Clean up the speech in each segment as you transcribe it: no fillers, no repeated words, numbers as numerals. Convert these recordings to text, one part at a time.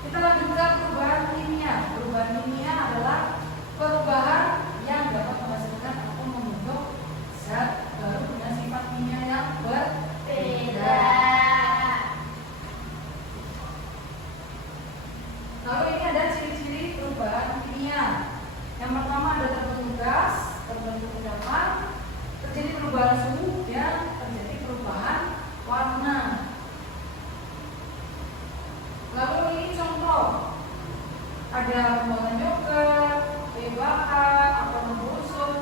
Kita lanjut ke perubahan kimia. Perubahan kimia adalah perubahan yang dapat menghasilkan atau membentuk zat baru dengan sifat kimia yang berbeda. Lalu ini ada ciri-ciri perubahan kimia. Yang pertama ada terbentuk gas, terbentuk kudapan, terjadi perubahan suhu, dan terjadi perubahan warna. Lalu ini contoh, ada pembuatan yogurt, kue bakar, apel busuk,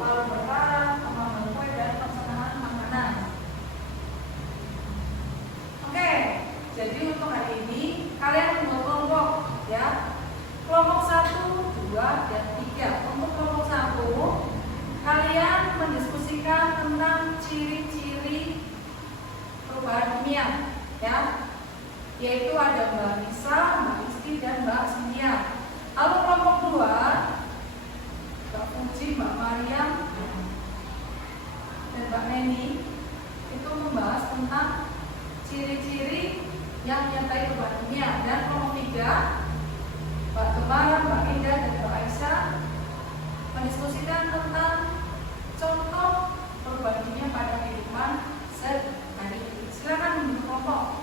palu berkarat, pemakan kue, dan pesanan makanan. Oke, jadi untuk hari ini kalian membuat kelompok ya. Kelompok 1, 2, dan 3. Untuk kelompok 1, kalian mendiskusikan tentang ciri-ciri perubahan kimia ya. Yaitu ada Mbak Nisa, Mbak Isti, dan Mbak Sintia. Lalu kelompok 2, Mbak Puji, Mbak Mariam, dan Mbak Neni itu membahas tentang ciri-ciri yang menyertai perubahan kimia. Dan kelompok 3, Mbak Gemara, Mbak Indah, dan Mbak Aisyah mendiskusikan tentang contoh perubahan kimia pada kehidupan sehari-hari. Silakan membentuk kelompok.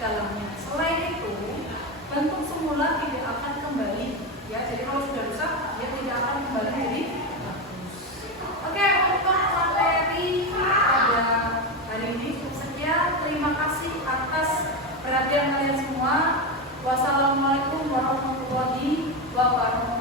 dalamnya. Selain itu, bentuk semula tidak akan kembali, ya. Jadi kalau sudah rusak, dia tidak akan kembali jadi bagus. Oke, untuk materi pada hari ini cukup sekian. Terima kasih atas perhatian kalian semua. Wassalamualaikum warahmatullahi wabarakatuh.